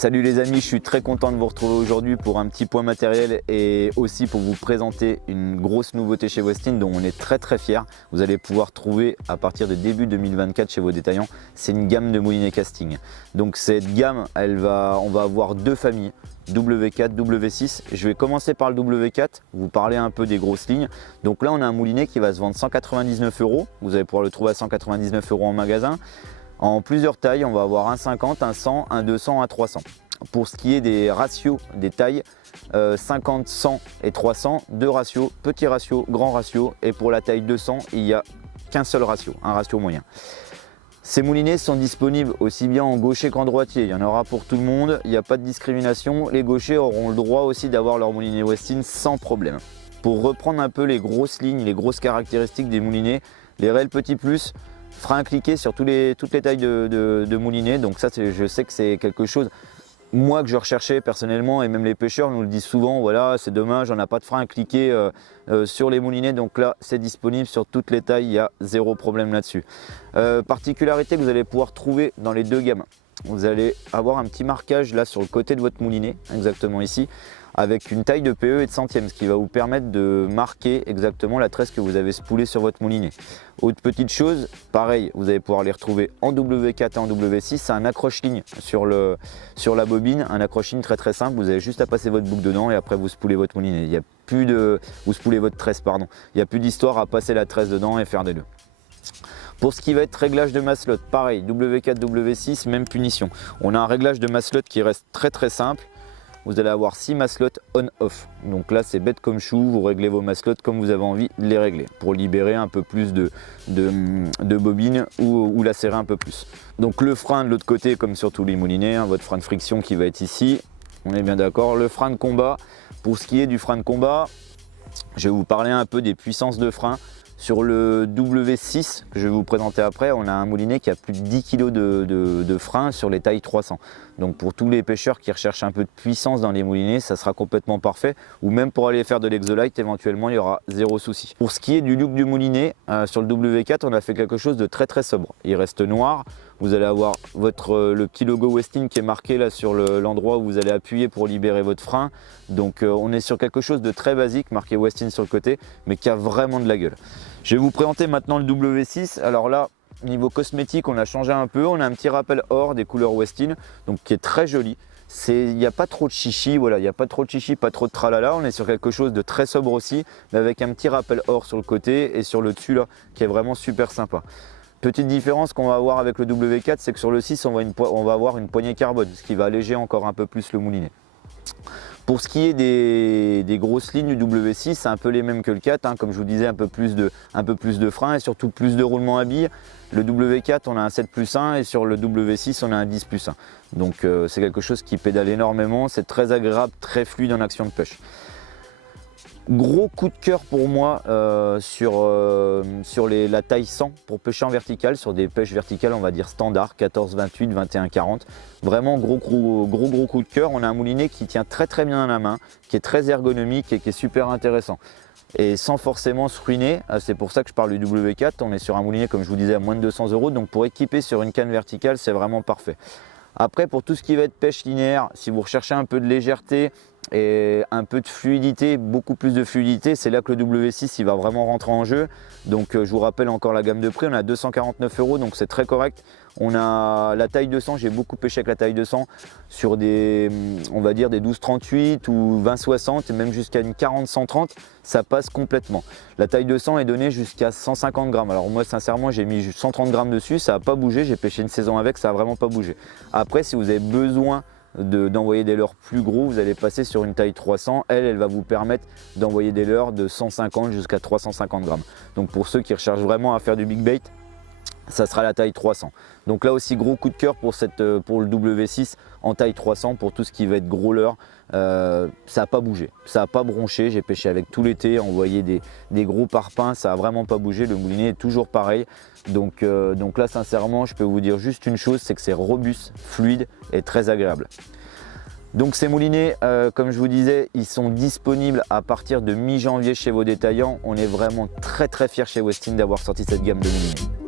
Salut les amis, je suis très content de vous retrouver aujourd'hui pour un petit point matériel et aussi pour vous présenter une grosse nouveauté chez Westin dont on est très fiers. Vous allez pouvoir trouver à partir de début 2024 chez vos détaillants. C'est une gamme de moulinets casting. Donc cette gamme, on va avoir deux familles, W4, W6. Je vais commencer par le W4, vous parler un peu des grosses lignes. Donc là on a un moulinet qui va se vendre 199 €. Vous allez pouvoir le trouver à 199 € en magasin. En plusieurs tailles, on va avoir un 50, un 100, un 200, un 300. Pour ce qui est des ratios des tailles, 50, 100 et 300, deux ratios, petit ratio, grand ratio. Et pour la taille 200, il n'y a qu'un seul ratio, un ratio moyen. Ces moulinets sont disponibles aussi bien en gaucher qu'en droitier. Il y en aura pour tout le monde, il n'y a pas de discrimination. Les gauchers auront le droit aussi d'avoir leur moulinet Westin sans problème. Pour reprendre un peu les grosses lignes, les grosses caractéristiques des moulinets, les réels petits plus, frein cliqué sur toutes les tailles de moulinets. Donc ça, je sais que c'est quelque chose, moi, que je recherchais personnellement, et même les pêcheurs nous le disent souvent, voilà, c'est dommage, on n'a pas de frein cliqué sur les moulinets. Donc là, c'est disponible sur toutes les tailles, il y a zéro problème là-dessus. Particularité que vous allez pouvoir trouver dans les deux gammes. Vous allez avoir un petit marquage là sur le côté de votre moulinet, exactement ici, avec une taille de PE et de centième, ce qui va vous permettre de marquer exactement la tresse que vous avez spoulée sur votre moulinet. Autre petite chose, pareil, vous allez pouvoir les retrouver en W4 et en W6, c'est un accroche-ligne sur la bobine, un accroche-ligne très simple. Vous avez juste à passer votre boucle dedans et après vous spoulez votre moulinet. Il y a plus de, vous spoulez votre tresse, pardon. Il n'y a plus d'histoire à passer la tresse dedans et faire des deux. Pour ce qui va être réglage de maslotte, pareil, W4, W6, même punition. On a un réglage de maslotte qui reste très simple. Vous allez avoir 6 maslottes on-off. Donc là, c'est bête comme chou, vous réglez vos maslottes comme vous avez envie de les régler pour libérer un peu plus de bobine ou la serrer un peu plus. Donc le frein de l'autre côté, comme sur tous les moulinets, hein, votre frein de friction qui va être ici. On est bien d'accord. Le frein de combat, pour ce qui est du frein de combat, je vais vous parler un peu des puissances de frein. Sur le W6 que je vais vous présenter après, on a un moulinet qui a plus de 10 kg de frein sur les tailles 300. Donc pour tous les pêcheurs qui recherchent un peu de puissance dans les moulinets, ça sera complètement parfait. Ou même pour aller faire de l'exolite, éventuellement, il y aura zéro souci. Pour ce qui est du look du moulinet, sur le W4, on a fait quelque chose de très sobre. Il reste noir. Vous allez avoir le petit logo Westin qui est marqué là sur l'endroit où vous allez appuyer pour libérer votre frein. Donc on est sur quelque chose de très basique, marqué Westin sur le côté, mais qui a vraiment de la gueule. Je vais vous présenter maintenant le W6. Alors là, niveau cosmétique, on a changé un peu. On a un petit rappel or des couleurs Westin, donc qui est très joli. Il n'y a pas trop de chichi, voilà, il n'y a pas trop de chichi, pas trop de tralala. On est sur quelque chose de très sobre aussi, mais avec un petit rappel or sur le côté et sur le dessus là, qui est vraiment super sympa. Petite différence qu'on va avoir avec le W4, c'est que sur le 6, on va avoir une poignée carbone, ce qui va alléger encore un peu plus le moulinet. Pour ce qui est des grosses lignes du W6, c'est un peu les mêmes que le 4, hein, comme je vous disais, un peu plus de frein et surtout plus de roulement à billes. Le W4, on a un 7+1 et sur le W6, on a un 10+1. Donc c'est quelque chose qui pédale énormément, c'est très agréable, très fluide en action de pêche. Gros coup de cœur pour moi sur la taille 100 pour pêcher en vertical, sur des pêches verticales on va dire standard, 14, 28, 21, 40. Vraiment gros coup de cœur. On a un moulinet qui tient très bien à la main, qui est très ergonomique et qui est super intéressant. Et sans forcément se ruiner, c'est pour ça que je parle du W4, on est sur un moulinet comme je vous disais à moins de 200 €, donc pour équiper sur une canne verticale c'est vraiment parfait. Après pour tout ce qui va être pêche linéaire, si vous recherchez un peu de légèreté et un peu de fluidité, beaucoup plus de fluidité, c'est là que le W6 il va vraiment rentrer en jeu. Donc je vous rappelle encore la gamme de prix, on a 249 €, donc c'est très correct. On a la taille 200, j'ai beaucoup pêché avec la taille 200 sur des, on va dire des 12-38 ou 20-60 et même jusqu'à une 40-130, ça passe complètement. La taille 200 est donnée jusqu'à 150 grammes. Alors moi sincèrement j'ai mis 130 grammes dessus, ça n'a pas bougé, j'ai pêché une saison avec, ça n'a vraiment pas bougé. Après si vous avez besoin d'envoyer des leurres plus gros, vous allez passer sur une taille 300, elle va vous permettre d'envoyer des leurres de 150 jusqu'à 350 grammes. Donc pour ceux qui recherchent vraiment à faire du big bait, ça sera la taille 300. Donc là aussi gros coup de cœur pour le W6 en taille 300 pour tout ce qui va être gros leurre. Ça n'a pas bougé, ça n'a pas bronché, j'ai pêché avec tout l'été, envoyé des gros parpaings, ça n'a vraiment pas bougé, le moulinet est toujours pareil. Donc là sincèrement je peux vous dire juste une chose, c'est que c'est robuste, fluide et très agréable. Donc ces moulinets, comme je vous disais, ils sont disponibles à partir de mi-janvier chez vos détaillants. On est vraiment très fiers chez Westin d'avoir sorti cette gamme de moulinets.